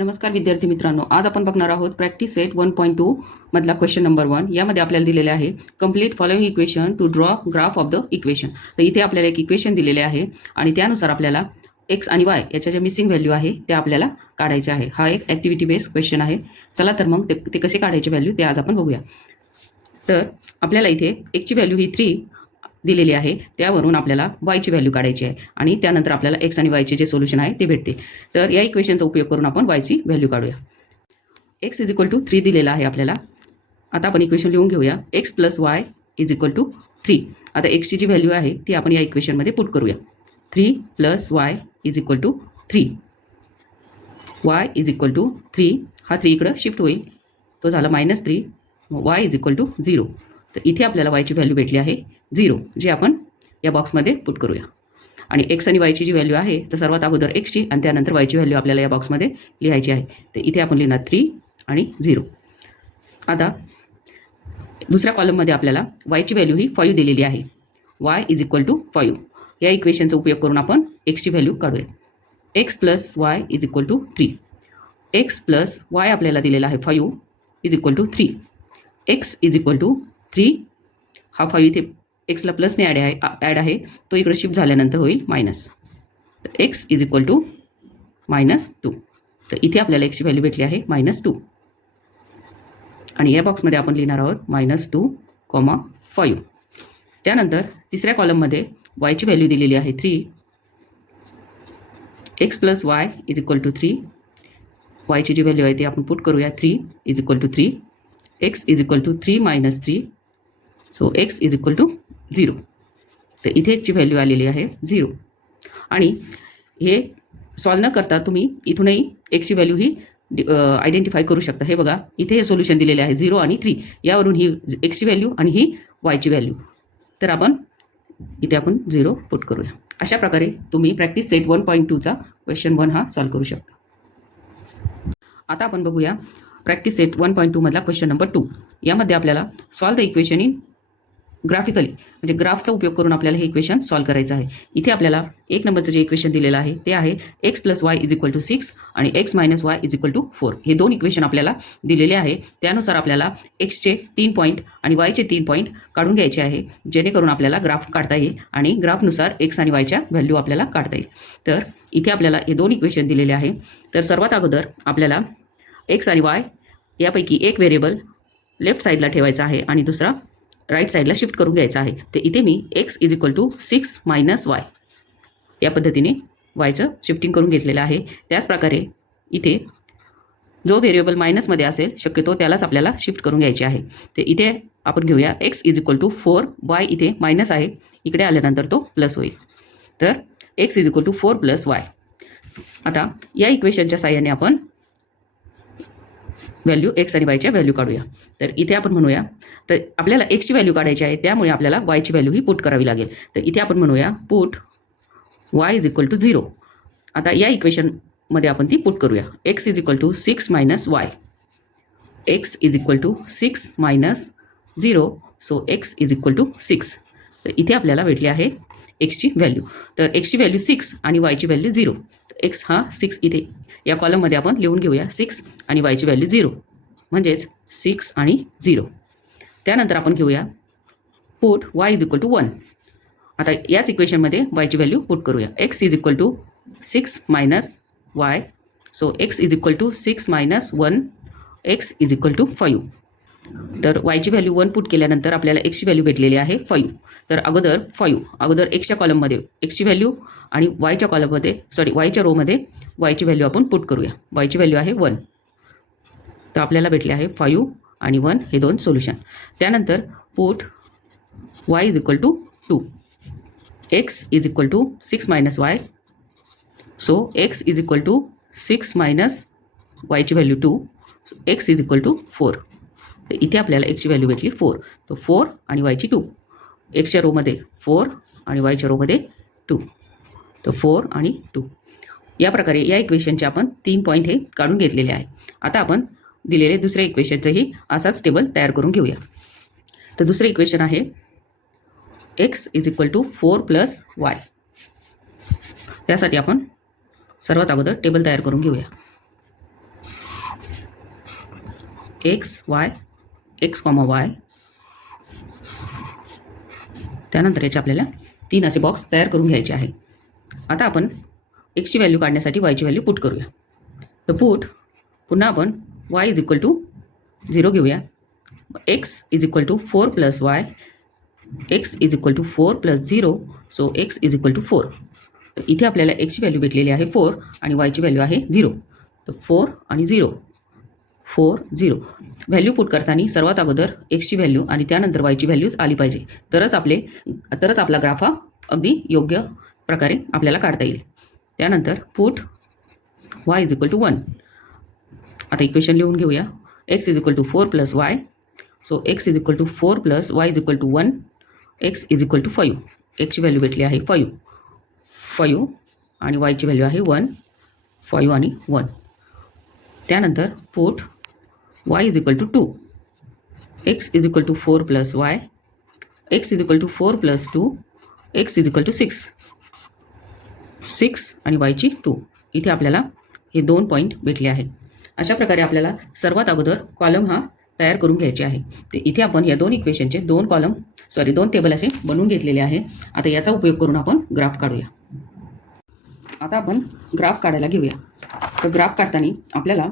नमस्कार विद्यार्थी मित्रांनो, आज आपण बघणार आहोत प्रॅक्टिस सेट 1.2 मधला क्वेश्चन नंबर 1. यामध्ये आपल्याला दिलेले आहे complete following equation two draw graph of the equation. तर इथे आपल्याला एक इक्वेशन दिलेले आहे आणि त्यानुसार आपल्याला एक्स आणि वाय याच्या ज्या मिसिंग व्हॅल्यू आहे त्या आपल्याला काढायच्या आहे. हा एक ॲक्टिव्हिटी बेस्ड क्वेश्चन आहे. चला तर मग ते कसे काढायचे व्हॅल्यू ते आज आपण बघूया. तर आपल्याला इथे एक्सची व्हॅल्यू ही 3 दिलेली आहे, त्यावरून आपल्याला वायची व्हॅल्यू काढायची आहे आणि त्यानंतर आपल्याला एक्स आणि वायचे जे सोल्युशन आहे ते भेटते. तर या इक्वेशनचा उपयोग करून आपण वायची व्हॅल्यू काढूया. एक्स इज इक्वल टू 3 दिलेला आहे आपल्याला. आता आपण इक्वेशन लिहून घेऊया. X plus Y is equal to 3. आता एक्सची जी व्हॅल्यू आहे ती आपण या इक्वेशनमध्ये पुट करूया. 3 plus Y is equal to 3. Y is equal to 3. हा 3 इकडं शिफ्ट होईल, तो झाला -3. Y is equal to 0. तर इथे आपल्याला वायची व्हॅल्यू भेटली आहे 0, जे आपण या बॉक्समध्ये पुट करूया. आणि एक्स आणि वायची जी व्हॅल्यू आहे तर सर्वात अगोदर एक्सची आणि त्यानंतर वायची व्हॅल्यू आपल्याला या बॉक्समध्ये लिहायची आहे. तर इथे आपण लिहिणार 3 आणि 0. आता दुसऱ्या कॉलममध्ये आपल्याला वायची व्हॅल्यू ही 5 दिलेली आहे. Y is equal to 5. या इक्वेशनचा उपयोग करून आपण एक्सची व्हॅल्यू काढूया. X plus Y is equal to 3. X plus Y आपल्याला दिलेला आहे 5 is equal to 3. X is equal to 3. हा 5 इथे एक्सला प्लसने ॲड आहे, तो इकडे शिफ्ट झाल्यानंतर होईल मायनस. तर एक्स इज इक्वल टू -2. तर इथे आपल्याला एक्सची व्हॅल्यू भेटली आहे -2. आणि या बॉक्समध्ये आपण लिहिणार आहोत -2, 5. त्यानंतर तिसऱ्या कॉलममध्ये वायची व्हॅल्यू दिलेली आहे 3. X plus Y is equal to 3. वायची जी व्हॅल्यू आहे ती आपण पुट करूया. 3 is equal to 3. X is equal to 3 - 3. So x is equal to 0. तर इथे एक्सची व्हॅल्यू आलेली आहे 0. आणि हे सॉल्व न करता तुम्ही इथूनही एक्सची व्हॅल्यू ही आयडेंटिफाय करू शकता. हे बघा, इथे हे सोल्युशन दिलेले आहे 0 आणि 3. यावरून ही एक्सची व्हॅल्यू आणि ही वायची व्हॅल्यू. तर आपण इथे 0 पुट करूया. अशा प्रकारे तुम्ही प्रॅक्टिस सेट 1.2चा क्वेश्चन 1 हा सॉल्व करू शकता. आता आपण बघूया प्रॅक्टिस सेट 1.2 मधला क्वेश्चन नंबर 2. यामध्ये आपल्याला solve the equation in graphically, म्हणजे ग्राफचा उपयोग करून आपल्याला हे इक्वेशन सॉल्व करायचं आहे. इथे आपल्याला 1 नंबरचं जे इक्वेशन दिलेलं आहे ते आहे X plus Y is equal to 6 आणि X minus Y is equal to 4. हे दोन इक्वेशन आपल्याला दिलेले आहे. त्यानुसार आपल्याला एक्सचे 3 पॉईंट आणि वायचे 3 पॉईंट काढून घ्यायचे आहे, जेणेकरून आपल्याला ग्राफ काढता येईल आणि ग्राफनुसार एक्स आणि वायच्या व्हॅल्यू आपल्याला काढता येईल. तर इथे आपल्याला हे दोन इक्वेशन दिलेले आहे. तर सर्वात अगोदर आपल्याला एक्स आणि वाय यापैकी एक व्हेरिएबल लेफ्ट साईडला ठेवायचा आहे आणि दुसरा राईट साईडला शिफ्ट करून घ्यायचा आहे. तर इथे मी x is equal to 6 - y या पद्धतीने वायचं शिफ्टिंग करून घेतलेलं आहे. त्याचप्रकारे इथे जो व्हेरिएबल मायनसमध्ये असेल शक्यतो त्यालाच आपल्याला शिफ्ट करून घ्यायचे आहे. तर इथे आपण घेऊया x is equal to 4. Y इथे मायनस आहे, इकडे आल्यानंतर तो प्लस होईल. तर X is equal to 4 + Y. आता या इक्वेशनच्या साहाय्याने आपण व्हॅल्यू एक्स आणि वायच्या व्हॅल्यू काढूया. तर इथे आपण म्हणूया, तर आपल्याला एक्सची व्हॅल्यू काढायची आहे, त्यामुळे आपल्याला वायची व्हॅल्यू ही पुट करावी लागेल. तर इथे आपण म्हणूया put Y is equal to 0. आता या इक्वेशनमध्ये आपण ती पुट करूया. X is equal to 6 - Y. X is equal to 6 - 0. So x is equal to 6. तर इथे आपल्याला भेटली आहे एक्सची व्हॅल्यू. तर एक्सची व्हॅल्यू 6 आणि वायची व्हॅल्यू 0. तर एक्स हा 6 इथे या कॉलममध्ये आपण लिहून घेऊया 6 आणि वायची व्हॅल्यू 0, म्हणजेच 6 आणि 0. त्यानंतर आपण घेऊया put Y is equal to 1. आता याच इक्वेशनमध्ये वायची व्हॅल्यू पुट करूया. X is equal to 6 - Y. So x is equal to 6 - 1. X is equal to 5. तर वायची व्हॅल्यू 1 पुट केल्यानंतर आपल्याला एक्सची व्हॅल्यू भेटलेली आहे 5. तर अगोदर एक्सच्या कॉलममध्ये एक्सची व्हॅल्यू आणि वायच्या कॉलममध्ये वायच्या रोमध्ये वायची व्हॅल्यू आपण पुट करूया. वायची व्हॅल्यू आहे 1. तर आपल्याला भेटले आहे 5 आणि 1 हे दोन सोल्युशन. त्यानंतर put Y is equal to 2. X is equal to 6 - Y. So x is equal to 6 - वायची value 2. X is equal to 4. तर इथे आपल्याला एक्सची व्हॅल्यू भेटली 4. तर 4 आणि वायची 2. एक्सच्या रोमध्ये 4 आणि वायच्या रोमध्ये 2. तर 4 आणि 2. या प्रकारे या इक्वेशनचे आपण 3 पॉईंट हे काढून घेतलेले आहे. आता आपण दिलेले दुसऱ्या इक्वेशनचंही असाच टेबल तयार करून घेऊया. तर दुसरे इक्वेशन आहे X is equal to 4 + Y. त्यासाठी आपण सर्वात अगोदर टेबल तयार करून घेऊया. X comma Y. त्यानंतर याचे आपल्याला 3 असे बॉक्स तयार करून घ्यायचे आहे. आता आपण एक्सची व्हॅल्यू काढण्यासाठी वायची व्हॅल्यू पुट करूया. तर पुट पुन्हा आपण y इज इक्वल टू 0 घेऊया. X is equal to 4 plus Y. X is equal to 4 plus 0. So x is equal to 4. तर इथे आपल्याला एक्सची व्हॅल्यू भेटलेली आहे 4 आणि वायची व्हॅल्यू आहे 0. तर 4 आणि 0. 4 0. व्हॅल्यू पुट करताना सर्वात अगोदर एक्सची व्हॅल्यू आणि त्यानंतर वायची व्हॅल्यूज आली पाहिजे. तरच आपला ग्राफ हा अगदी योग्य प्रकारे आपल्याला काढता येईल. त्यानंतर put y is equal to 1. आता इक्वेशन लिहून घेऊया. X is equal to 4 plus y. So x is equal to 4 plus Y is equal to 1. X is equal to 5. एक्सची व्हॅल्यू भेटली आहे 5 आणि वायची व्हॅल्यू आहे 1. 5 आणि 1. त्यानंतर put y is equal to 2. X is equal to 4 plus Y. X is equal to 4 plus 2. X is equal to 6 आणि वायची 2. इथे आपल्याला हे 2 पॉईंट भेटले आहे. अशा प्रकारे आपल्याला सर्वात अगोदर कॉलम हा तयार करून घ्यायचे आहे. तर इथे आपण या 2 इक्वेशनचे 2 टेबल असे बनवून घेतलेले आहे. आता याचा उपयोग करून आपण ग्राफ काढूया. आता आपण ग्राफ काढायला घेऊया. तर ग्राफ काढताना आपल्याला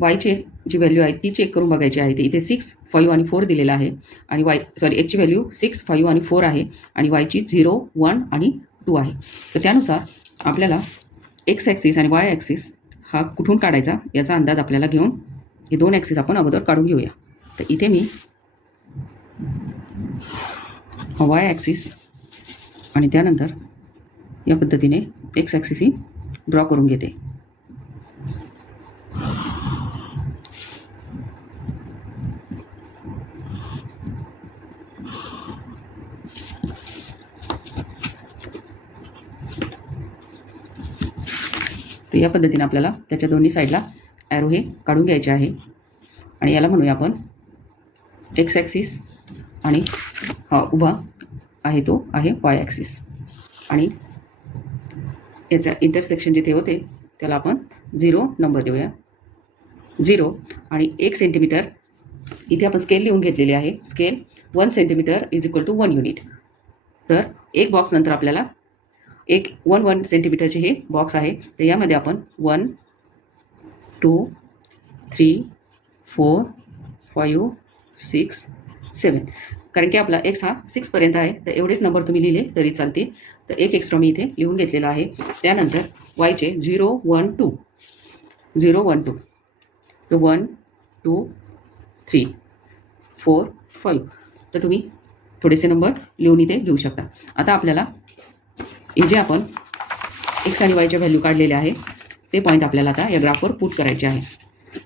वायचे जी व्हॅल्यू आहे ती चेक करून बघायची आहे. ते इथे 6, 5 आणि 4 दिलेला आहे आणि एक्सची व्हॅल्यू 6, 5 आणि 4 आहे आणि वायची 0, 1 आणि 2 आहे. तर त्यानुसार आपल्याला एक्स ॲक्सिस आणि वाय ॲक्सिस हा कुठून काढायचा याचा अंदाज आपल्याला घेऊन हे 2 ॲक्सिस आपण अगोदर काढून घेऊया. तर इथे मी वाय ॲक्सिस आणि त्यानंतर या पद्धतीने एक्स ॲक्सिस ही ड्रॉ करून घेते. तर या पद्धतीने आपल्याला त्याच्या दोन्ही साईडला ॲरो हे काढून घ्यायचे आहे आणि याला म्हणूया आपण एक्स ॲक्सिस आणि हा उभा आहे तो आहे वाय ॲक्सिस आणि याच्या इंटरसेक्शन जिथे होते त्याला आपण 0 नंबर देऊया. 0 आणि 1 सेंटीमीटर इथे आपण स्केल लिहून घेतलेली आहे. Scale 1 centimetre is equal to 1 unit. तर एक बॉक्स नंतर आपल्याला 1 सेंटीमीटरचे हे बॉक्स आहे. तर यामध्ये आपण 1, 2, 3, 4, 5, 6, 7 कारण की आपला एक्स हा 6 पर्यंत आहे. तर एवढेच नंबर तुम्ही लिहिले तरी चालते. तर एक एक्स्ट्रा मी इथे लिहून घेतलेला आहे. त्यानंतर वायचे 0, 1, 2. 0, 1, 2. तर 1, 2, 3, 4, 5. तर तुम्ही थोडेसे नंबर लिहून इथे घेऊ शकता. आता आपल्याला हे जे आपण एक्स आणि वायच्या व्हॅल्यू काढलेले आहे ते पॉईंट आपल्याला आता या ग्राफवर पुट करायचे आहे.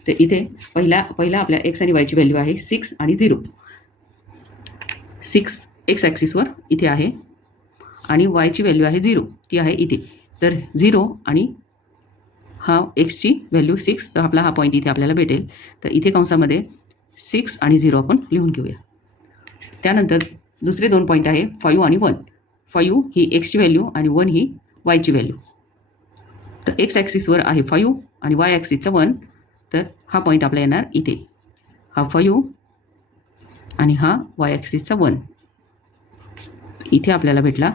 तर इथे पहिला आपल्या एक्स आणि वायची व्हॅल्यू आहे 6 आणि 0. 6 एक्स ॲक्सिसवर इथे आहे आणि वायची व्हॅल्यू आहे 0 ती आहे इथे. तर 0 आणि हा एक्सची व्हॅल्यू 6 तर आपला हा पॉईंट इथे आपल्याला भेटेल. तर इथे कंसामध्ये 6 आणि 0 आपण लिहून घेऊया. त्यानंतर दुसरे 2 पॉईंट आहे 5 आणि 1. 5 ही एक्सची व्हॅल्यू आणि 1 ही वायची व्हॅल्यू. तर एक्स ॲक्सिसवर आहे 5 आणि वाय ॲक्सिसचा 1. तर हा पॉईंट आपला येणार इथे. हा 5 आणि हा वाय ॲक्सिसचा 1. इथे आपल्याला भेटला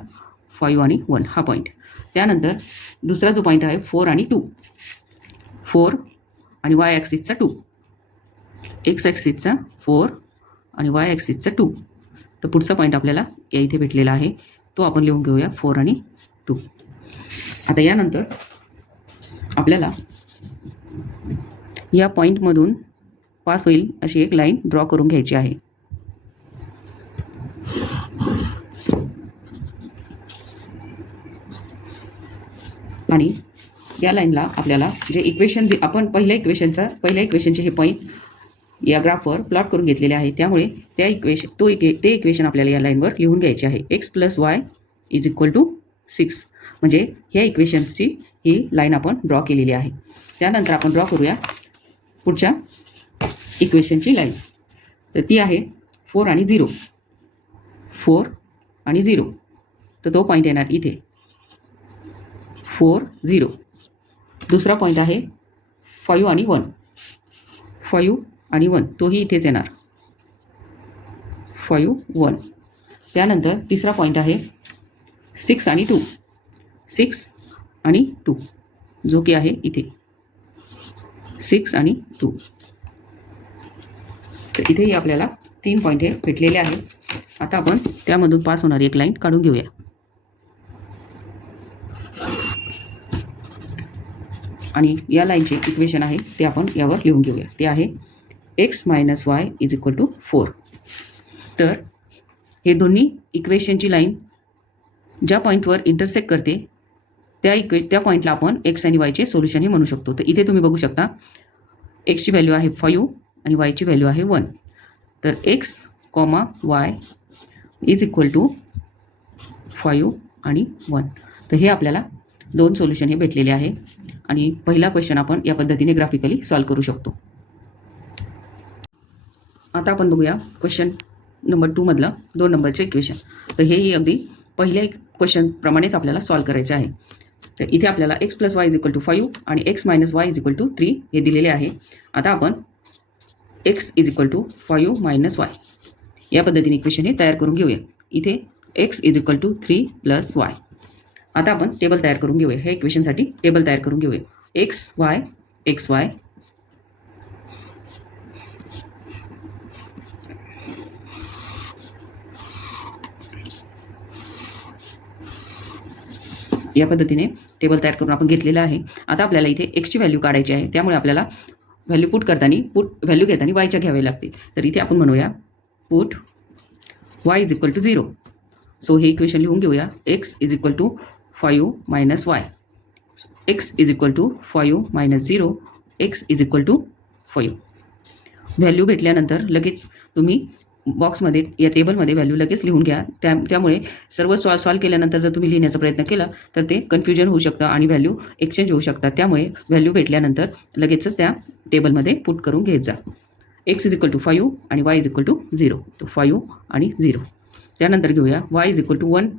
5 आणि 1 हा पॉईंट. त्यानंतर दुसरा जो पॉईंट आहे 4 आणि 2. 4 आणि वाय ॲक्सिसचा 2. एक्स ॲक्सिसचा 4 आणि वाय ॲक्सिसचा 2. तर पुढचा पॉईंट आपल्याला या इथे भेटलेला आहे तो आपण लिहून घेऊया 4 आणि 2. आता यानंतर आपल्याला या पॉईंटमधून पास होईल अशी एक लाईन ड्रॉ करून घ्यायची आहे. आणि या लाईनला आपल्याला जे इक्वेशन आपण पहिल्या इक्वेशनचे हे पॉईंट या ग्राफवर प्लॉट करून घेतलेले आहे. त्यामुळे ते इक्वेशन आपल्याला या लाईनवर लिहून घ्यायचे आहे. X plus Y is equal to 6 म्हणजे ह्या इक्वेशन्सची ही लाईन आपण ड्रॉ केलेली आहे. त्यानंतर आपण ड्रॉ करूया पुढच्या इक्वेशनची लाईन. तर ती आहे 4 आणि 0. 4 आणि 0. तर तो पॉईंट येणार इथे 4, 0. दुसरा पॉईंट आहे 5 आणि 1. 5 आणि 1 तोही इथेच येणार. 5 1. त्यानंतर तिसरा पॉईंट आहे 6 आणि 2. 6 आणि 2 जो की आहे इथे 6 आणि 2. तर इथेही आपल्याला 3 पॉईंट हे भेटलेले आहे. आता आपण त्यामधून पास होणारी एक लाईन काढून घेऊया. आणि या लाईनचे इक्वेशन आहे ते आपण यावर लिहून घेऊया. ते आहे x - y = 4. तर हे दोन्ही इक्वेशनची लाईन ज्या पॉईंटवर इंटरसेक्ट करते त्या पॉईंटला आपण x आणि y चे सोल्युशन हे म्हणू शकतो. तर इथे तुम्ही बघू शकता x ची व्हॅल्यू आहे 5 आणि y ची व्हॅल्यू आहे 1. तर x, y = 5 आणि 1. तर हे आपल्याला 2 सोल्युशन हे भेटलेले आहे. आणि पहिला क्वेश्चन आपण या पद्धतीने ग्राफिकली सॉल्व्ह करू शकतो. आता आपण बघूया क्वेश्चन नंबर 2 मधलं 2 नंबरचे इक्वेशन. तर हेही अगदी पहिल्या क्वेश्चन प्रमाणेच आपल्याला सॉल्व्ह करायचे आहे. तर इथे आपल्याला x + y = 5 आणि x - y = 3 हे दिलेले आहे. आता आपण x = 5 - y या पद्धतीने इक्वेशन हे तयार करून घेऊया. इथे x = 3 + y. आता आपण टेबल तयार करून घेऊया. हे इक्वेशनसाठी टेबल तयार करून घेऊया. x y x y या पद्धतीने टेबल तयार करून आपण घेतलेलं आहे. आता आपल्याला इथे x ची व्हॅल्यू काढायची आहे. त्यामुळे आपल्याला व्हॅल्यू व्हॅल्यू घेताना y च्या घ्यावे लागते. तर इथे आपण म्हणूया पुट y = 0. सो हे इक्वेशन लिहून घेऊया. x = 5 - y. x = 5 - 0. x = 5. Value भेटल्यानंतर लगेच तुम्ही बॉक्समध्ये या टेबलमध्ये व्हॅल्यू लगेच लिहून घ्या. त्यामुळे सर्व सॉल्व्ह केल्यानंतर जर तुम्ही लिहिण्याचा प्रयत्न केला तर ते कन्फ्युजन होऊ शकतं आणि व्हॅल्यू एक्सचेंज होऊ शकतात. त्यामुळे व्हॅल्यू भेटल्यानंतर लगेचच त्या टेबलमध्ये पुट करून घेत जा. x = 5 आणि y = 0. तर 5 आणि 0. त्यानंतर घेऊया y = 1.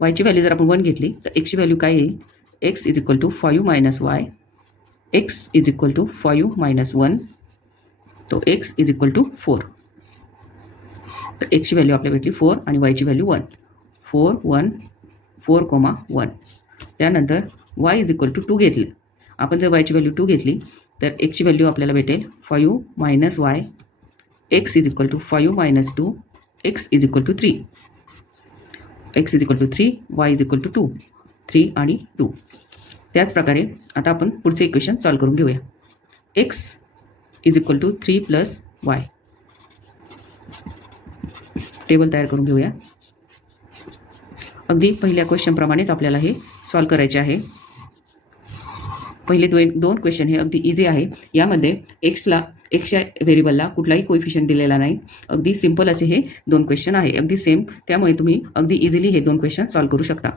y ची व्हॅल्यू जर आपण 1 घेतली तर x ची व्हॅल्यू काय येईल? x = 5 - y. x = 5 - 1. तो x = 4. तर x ची व्हॅल्यू आपल्याला भेटली 4 आणि y ची व्हॅल्यू 1. 4 1 4, 1. त्यानंतर y = 2 घेतली. आपण जर y ची व्हॅल्यू 2 घेतली तर x ची व्हॅल्यू आपल्याला भेटेल 5 - y. x = 5 - 2. x = 3. x = 3, y = 2. 3 आणि 2. त्याचप्रकारे आता आपण पुढचे इक्वेशन सॉल्व्ह करून घेऊया. x = 3 + y. टेबल तयार करून घेऊया. अगदी पहिल्या क्वेश्चन प्रमाणेच आपल्याला हे सॉल्व्ह करायचे आहे. पहिले दोन क्वेश्चन हे अगदी इझी आहे. यामध्ये एक्सच्या व्हेरिएबलला कुठलाही कोएफिशियंट दिलेला नाही. अगदी सिंपल असे हे 2 क्वेश्चन आहे. अगदी सेम. त्यामुळे तुम्ही अगदी इझिली हे 2 क्वेश्चन सॉल्व्ह करू शकता.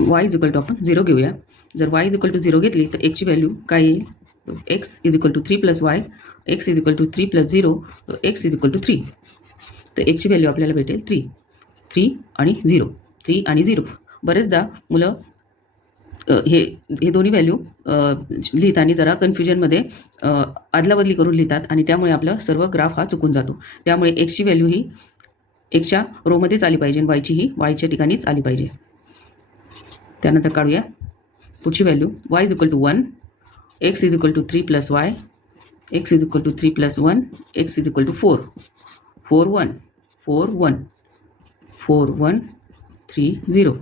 y = आपण 0 घेऊया. जर y = 0 घेतली तर x ची व्हॅल्यू काय येईल? x = 3 + y. x = 3 + 0. x = 3. तर x ची व्हॅल्यू आपल्याला भेटेल 3. 3 आणि 0. 3 आणि 0. बरेचदा मुलं हे दोन्ही व्हॅल्यू लिहिताना जरा कन्फ्युजनमध्ये अदलाबदली करून लिहितात आणि त्यामुळे आपलं सर्व ग्राफ हा चुकून जातो. त्यामुळे x ची व्हॅल्यू ही x रोमध्येच आली पाहिजे आणि y ची ही y च्या ठिकाणीच आली पाहिजे. त्यानंतर काढूया पुढची value. y = 1. x = 3 + y. x = 3 + 1. x = 4. 4 1 4 1 4 1 3 0.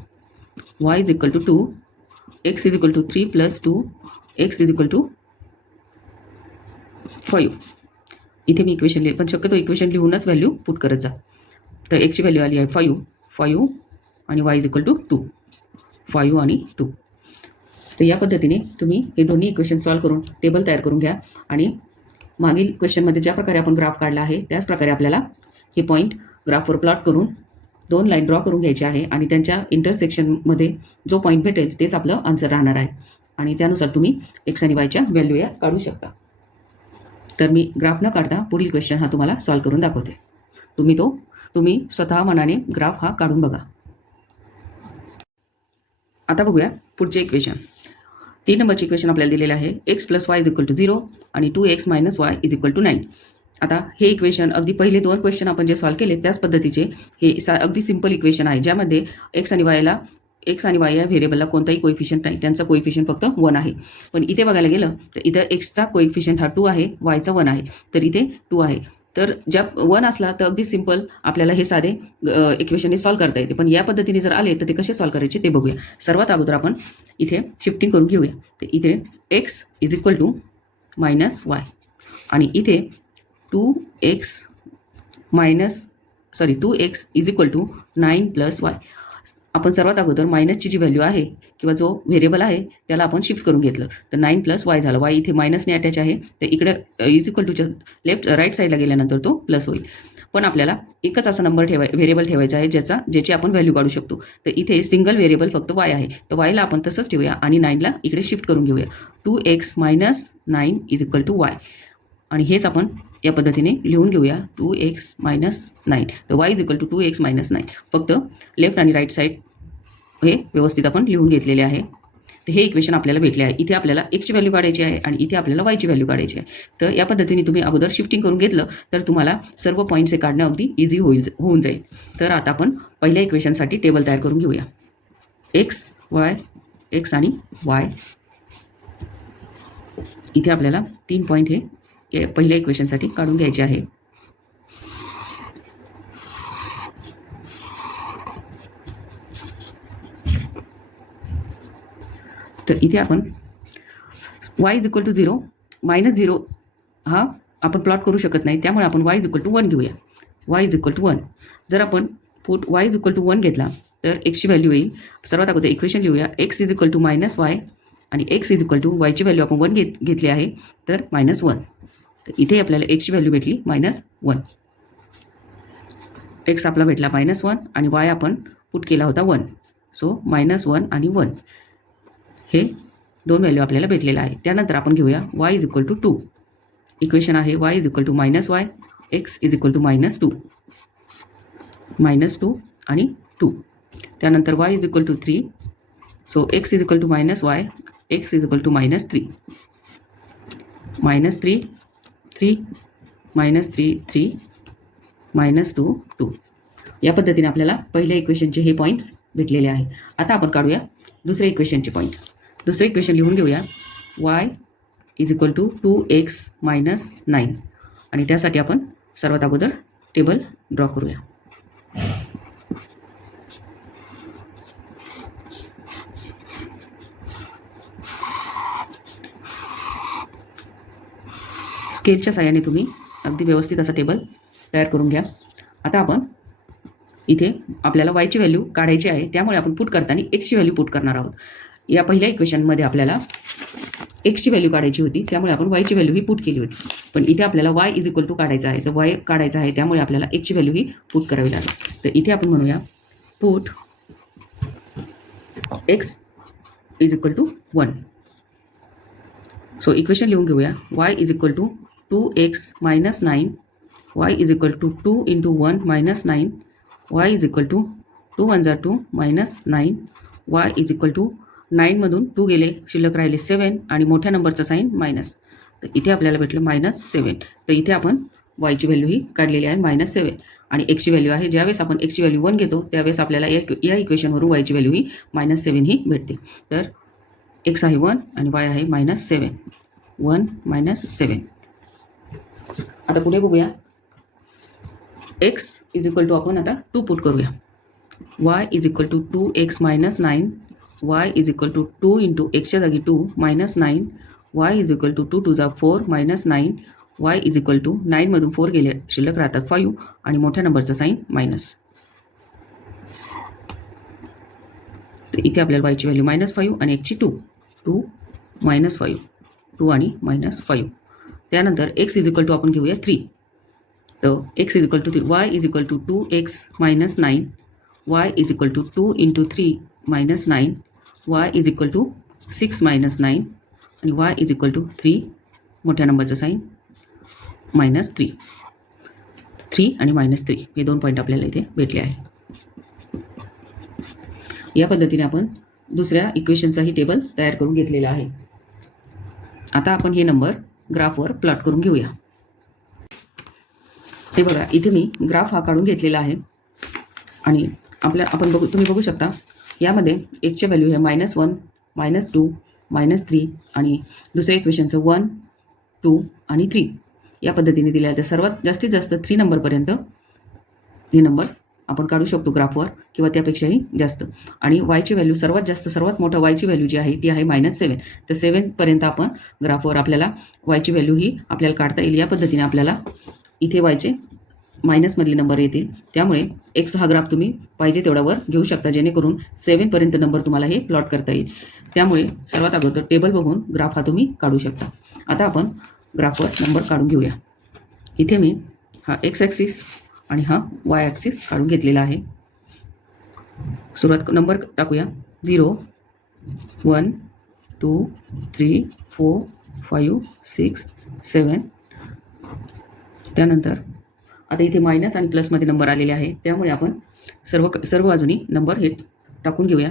y = 2. x = 3 + 2. x = 5. इथे मी इक्वेशन पण शक्यतो इक्वेशन लिहूनच व्हॅल्यू पुट करत जा. तर x ची व्हॅल्यू आली आहे 5 आणि y = 2. 5 आणि 2. तर या पद्धतीने तुम्ही हे दोन्ही इक्वेशन सॉल्व्ह करून टेबल तयार करून घ्या आणि मागील क्वेश्चनमध्ये ज्या प्रकारे आपण ग्राफ काढला आहे त्याच प्रकारे आपल्याला हे पॉईंट ग्राफवर प्लॉट करून 2 लाईन ड्रॉ करून घ्यायचे आहे आणि त्यांच्या इंटरसेक्शनमध्ये जो पॉईंट भेटेल तेच आपलं आन्सर राहणार आहे. आणि त्यानुसार तुम्ही x आणि y च्या व्हॅल्यू या काढू शकता. तर मी ग्राफ न काढता पुढील क्वेश्चन हा तुम्हाला सॉल्व्ह करून दाखवते. तुम्ही स्वतः मनाने ग्राफ हा काढून बघा. आता बघूया पुढचे इक्वेशन. 3 नंबरची इक्वेशन आपल्याला दिलेलं आहे x + y = 0 आणि 2x - y = 9. आता हे इक्वेशन अगदी पहिले 2 क्वेश्चन आपण जे सॉल्व्ह केले त्याच पद्धतीचे हे अगदी सिंपल इक्वेशन आहे, ज्यामध्ये x आणि y या व्हेरिएबलला कोणताही कोएफिशियंट नाही, त्यांचा कोएफिशियंट फक्त 1 आहे. पण इथे बघायला गेलं तर इथं xचा कोएफिशियंट हा 2 आहे, yचा 1 आहे, तर इथे 2 आहे. तर ज्या 1 असला तर अगदी सिंपल आपल्याला हे साधे इक्वेशन सॉल्व्ह करता येते. पण या पद्धतीने जर आले तर ते कसे सॉल्व्ह करायचे ते बघूया. सर्वात अगोदर आपण इथे शिफ्टिंग करून घेऊया. तर इथे x = -y आणि इथे 2x = 9 + y. आपण सर्वात अगोदर मायनसची जी व्हॅल्यू आहे किंवा जो व्हेरिएबल आहे त्याला आपण शिफ्ट करून घेतलं तर 9 + y झालं. y इथे मायनसने अटॅच आहे, तर इकडे = राईट साईडला गेल्यानंतर तो प्लस होईल. पण आपल्याला एकच असा व्हेरिएबल ठेवायचा आहे ज्याची आपण व्हॅल्यू काढू शकतो. तर इथे सिंगल व्हेरिएबल फक्त y आहे, तर yला आपण तसंच ठेवूया आणि 9ला इकडे शिफ्ट करून घेऊया. 2x - 9 = y आणि हेच आपण या पद्धतीने लिहून घेऊया. 2x - 9 तर y = 2x - 9. फक्त लेफ्ट आणि राईट साईड हे व्यवस्थित आपण लिहून घेतलेले आहे. तर हे इक्वेशन आपल्याला भेटले आहे. इथे आपल्याला x ची व्हॅल्यू काढायची आहे आणि इथे आपल्याला y ची व्हॅल्यू काढायची आहे. तर या पद्धतीने तुम्ही अगोदर शिफ्टिंग करून घेतलं तर तुम्हाला सर्व पॉईंट्स काढणं अगदी इझी होऊन जाईल. तर आता आपण पहिल्या इक्वेशनसाठी टेबल तयार करून घेऊया. x आणि y. इथे आपल्याला 3 पॉईंट हे पहिल्या इक्वेशनसाठी काढून घ्यायचे आहे. तर इथे आपण y = 0 -0 हा आपण प्लॉट करू शकत नाही, त्यामुळे आपण y = 1 घेऊया. y = 1 जर आपण पुट y = 1 घेतला तर x ची व्हॅल्यू येईल. सर्वात अगोदर इक्वेशन लिहूया. x = -y आणि x = y ची व्हॅल्यू आपण 1 घेतली आहे, तर -1. तर इथे आपल्याला x ची व्हॅल्यू भेटली -1. x आपला भेटला -1 आणि y आपण पुट केला होता 1. सो -1 आणि 1 हे 2 व्हॅल्यू आपल्याला भेटलेला आहे. त्यानंतर आपण घेऊया y = 2. इक्वेशन आहे y = -y, x = -2 आणि 2. त्यानंतर y = 3. So x = -y, x = -3. -3, 3, -3, 3, -2, 2. या पद्धतीने आपल्याला पहिल्या इक्वेशनचे हे पॉईंट्स भेटलेले आहे. आता आपण काढूया दुसऱ्या इक्वेशनचे पॉईंट. दुसरे इक्वेशन लिहून घेऊया. y = 2x - 9 आणि त्यासाठी आपण सर्वात अगोदर टेबल ड्रॉ करूया. स्केलच्या साहाय्याने तुम्ही अगदी व्यवस्थित असा टेबल तयार करून घ्या. आता आपण इथे आपल्याला y ची व्हॅल्यू काढायची आहे, त्यामुळे आपण पुट करताना x ची व्हॅल्यू पुट करणार आहोत. या पहिल्या इक्वेशनमध्ये आपल्याला x ची व्हॅल्यू काढायची होती, त्यामुळे आपण y ची व्हॅल्यू ही पुट केली होती. पण इथे आपल्याला y = काढायचा आहे, तर y काढायचा आहे, त्यामुळे आपल्याला x ची व्हॅल्यू ही पुट करावी लागेल. तर इथे आपण म्हणूया पुट x = 1. सो इक्वेशन लिहून घेऊया. y = 2x - 9, y = 2 × 1 - 9, y = 2 × 1 = 2 -9, y = 9 मधून 2 गेले, शिल्लक राहिले 7 आणि मोठ्या नंबरचा साईन मायनस. तर इथे आपल्याला भेटलं -7. तर इथे आपण y ची व्हॅल्यू ही काढलेली आहे -7 आणि x ची व्हॅल्यू आहे. ज्यावेळेस आपण x ची व्हॅल्यू 1 घेतो त्यावेळेस आपल्याला या इक्वेशनवरून y ची व्हॅल्यू ही -7 ही भेटते. तर x आहे 1 आणि y आहे -7. 1 -7. आता पुढे बघूया. x = आपण आता 2 पुट करूया. y = 2x - 9, y = 2 × x च्या जागी 2 -9, y = 2 to the 4 -9, y = 9 मधून 4 गेले, शिल्लक राहतात 5 आणि मोठ्या नंबरचा साईन मायनस. तर इथे आपल्याला y ची व्हॅल्यू -5 आणि x ची 2 -5, 2 आणि -5. त्यानंतर x = आपण घेऊया 3. तर x = 3, y = 2x - 9, y = 2 × 3 -9, y = 6 -9 आणि y = 3, मोठ्या नंबरचा साईन -3. 3 आणि -3 हे 2 पॉईंट आपल्याला इथे भेटले आहे. या पद्धतीने आपण दुसऱ्या इक्वेशनचाही टेबल तयार करून घेतलेला आहे. आता आपण हे नंबर ग्राफवर प्लॉट करून घेऊया. हे बघा, इथे मी ग्राफ हा काढून घेतलेला आहे आणि तुम्ही बघू शकता यामध्ये एकचे व्हॅल्यू आहे -1, -2, -3 आणि दुसऱ्या इक्वेशनचं 1, 2 आणि 3 या पद्धतीने दिले आहे. तर सर्वात जास्तीत जास्त 3 नंबरपर्यंत हे नंबर्स आपण काढू शकतो ग्राफवर किंवा त्यापेक्षाही जास्त. आणि वायची व्हॅल्यू सर्वात मोठा वायची व्हॅल्यू जी आहे ती आहे -7. तर 7पर्यंत आपण ग्राफवर आपल्याला वायची व्हॅल्यू ही आपल्याला काढता येईल. या पद्धतीने आपल्याला इथे वायचे मायनसमधले नंबर येतील. त्यामुळे एक्स हा ग्राफ तुम्ही पाहिजे तेवढ्यावर घेऊ शकता, जेणेकरून 7पर्यंत नंबर तुम्हाला हे प्लॉट करता येईल. त्यामुळे सर्वात अगोदर टेबल बघून ग्राफ हा तुम्ही काढू शकता. आता आपण ग्राफवर नंबर काढून घेऊया. इथे मी हा एक्स ॲक्सिस आणि हा वाय ॲक्सिस काढून घेतलेला आहे. सुरुवात नंबर टाकूया. 0, 1, 2, 3, 4, 5, 6, 7. त्यानंतर आता इथे मायनस आणि प्लसमध्ये नंबर आलेले आहे, त्यामुळे आपण सर्व बाजूनी नंबर हे टाकून घेऊया.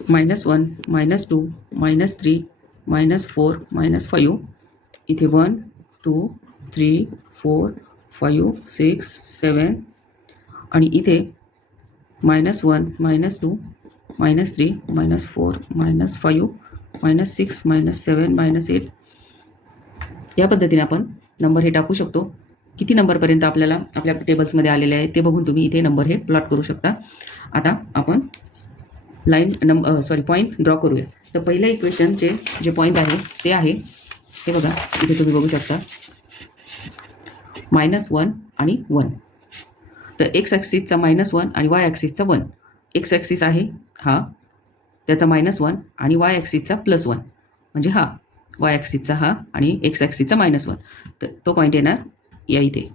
-1, -2, -3, -4, -5. इथे 1, 2, 3, 4, 5, 6, 7 आणि इथे -1, -2, -3, -4, -5, -6, -7, -8. या पद्धतीने आपण नंबर हे टाकू शकतो. किती नंबरपर्यंत आपल्या टेबल्समध्ये आलेले आहे ते बघून तुम्ही इथे नंबर हे प्लॉट करू शकता. आता आपण पॉईंट ड्रॉ करूया. तर पहिल्या इक्वेशनचे जे पॉईंट आहे ते आहे, हे बघा इथे तुम्ही बघू शकता -1 आणि 1. तर एक्स ॲक्सिसचा -1 आणि वाय ॲक्सिसचा 1. एक्स ॲक्सिस आहे हा, त्याचा -1 आणि वाय ॲक्सिसचा +1 म्हणजे हा वाय ॲक्सिसचा हा आणि एक्स ॲक्सिसचा -1. तर तो पॉईंट येणार या इथे.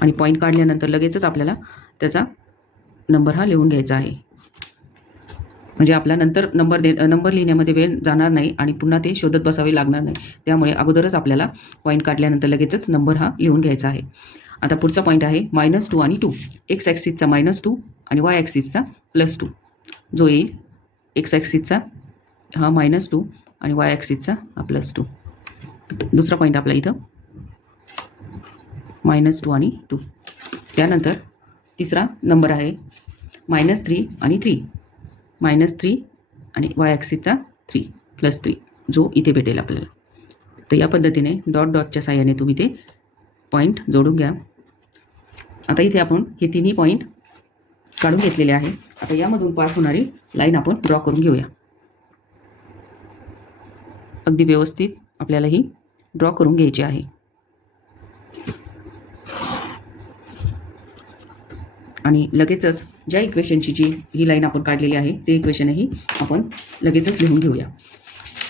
आणि पॉईंट काढल्यानंतर लगेचच आपल्याला त्याचा नंबर हा लिहून घ्यायचा आहे, म्हणजे आपला नंतर नंबर लिहिण्यामध्ये वेळ जाणार नाही आणि पुन्हा ते शोधत बसावे लागणार नाही. त्यामुळे अगोदरच आपल्याला पॉईंट काढल्यानंतर लगेचच नंबर हा लिहून घ्यायचा आहे. आता पुढचा पॉईंट आहे -2 आणि 2. एक्स ॲक्सिसचा -2 आणि वाय ॲक्सिसचा +2 जो येईल. एक्स ॲक्सिसचा हा -2 आणि वाय ॲक्सिसचा हा +2. दुसरा पॉईंट आपला इथं -2 आणि 2. त्यानंतर तिसरा नंबर आहे -3 आणि 3. -3 आणि वाय ॲक्सिसचा 3 +3 जो इथे भेटेल आपल्याला. तर या पद्धतीने डॉटच्या साहाय्याने तुम्ही ते पॉईंट जोडून घ्या. आता इथे आपण हे तिन्ही पॉईंट काढून घेतलेले आहे. आता यामधून पास होणारी लाईन आपण ड्रॉ करून घेऊया. अगदी व्यवस्थित आपल्याला ही ड्रॉ करून घ्यायची आहे. आणि लगेचच ज्या इक्वेशनची ही लाईन आपण काढलेली आहे ते इक्वेशनही आपण लगेचच लिहून घेऊया.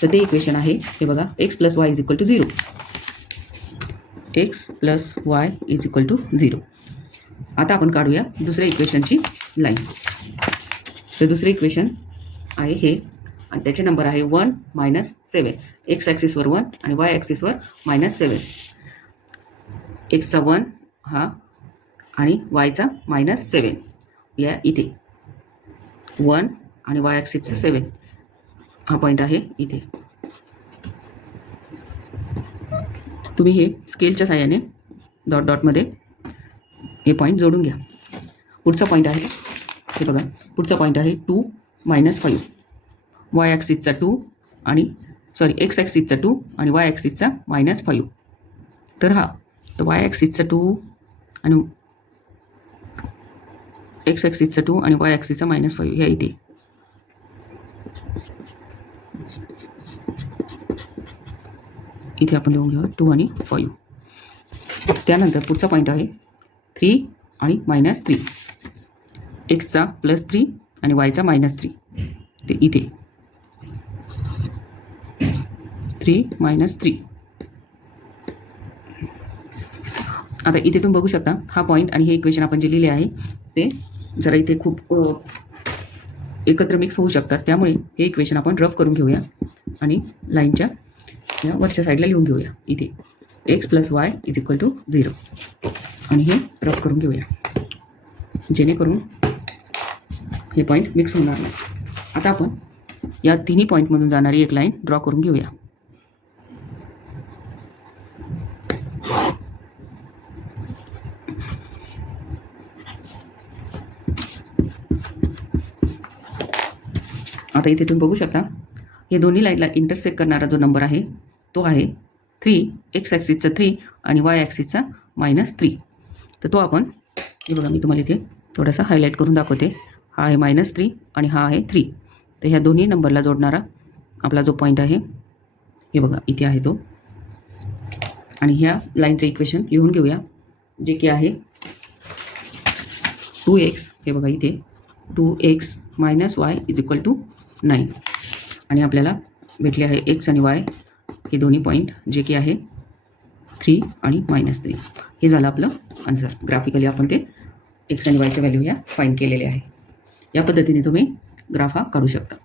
तर ते इक्वेशन आहे हे बघा, x + y = 0. x + y = 0. आता आपण काढूया दुसऱ्या इक्वेशनची लाईन. तर दुसरे इक्वेशन आहे हे आणि त्याचे नंबर आहे 1 - 7. एक्स ॲक्सिसवर 1 आणि वाय ॲक्सिसवर -7. एक्सचा 1 हा आणि वायचा -7 या इथे 1 आणि वाय ॲक्सिसचा 7 हा पॉईंट आहे इथे. तुम्ही हे स्केलच्या साहाय्याने डॉटमध्ये हे पॉईंट जोडून घ्या. पुढचा पॉईंट आहे हे बघा, पुढचा पॉईंट आहे 2 - 5. वाय ॲक्सिसचा 2 आणि एक्स ॲक्सिसचा 2 आणि वाय ॲक्सिसचा -5. तर वाय ॲक्सिसचा 2 आणि एक्स ॲक्सिसचा 2 आणि वाय ॲक्सिसचा -5 ह्या इथे. इथे आपण लिहून घेऊ 2 आणि 5. त्यानंतर पुढचा पॉईंट आहे 3 आणि -3. एक्सचा +3 आणि वायचा -3 ते इथे 3 - 3. आता इथे तुम्ही बघू शकता हा पॉईंट आणि हे इक्वेशन आपण जे लिहिले आहे ते जरा इथे खूप एकत्र मिक्स होऊ शकतात. त्यामुळे हे इक्वेशन आपण रफ करून घेऊया आणि लाईनच्या या वरच्या साईडला लिहून घेऊया. इथे x + y = 0 आणि हे रफ करून घेऊया. जेणेकरून हे पॉईंट मिक्स होणार नाही. आता आपण या तिन्ही पॉईंटमधून जाणारी एक लाईन ड्रॉ करून घेऊया. आता इथे तुम्ही बघू शकता हे दोन्ही लाईनला इंटरसेक्ट करणारा जो नंबर आहे तो आहे 3, एक्स ॲक्सिसचा 3 आणि वाय ॲक्सिसचा -3. तर तो आपण हे बघा मी तुम्हाला इथे थोडासा हायलाईट करून दाखवते. हा आहे -3 आणि हा आहे 3. तर ह्या दोन्ही नंबरला जोडणारा आपला जो पॉईंट आहे हे बघा इथे आहे तो. आणि ह्या लाईनचं इक्वेशन लिहून घेऊया जे की आहे 2x, हे बघा इथे 2x - y = 9. आणि आपल्याला भेटले आहे x आणि y हे दोन्ही पॉईंट जे की आहे 3 आणि -3. हे झालं आपलं आन्सर. ग्राफिकली आपण ते x आणि y च्या व्हॅल्यू ह्या फाईंड केलेल्या आहे. या पद्धतीने तुम्ही ग्राफ हा काढू शकता.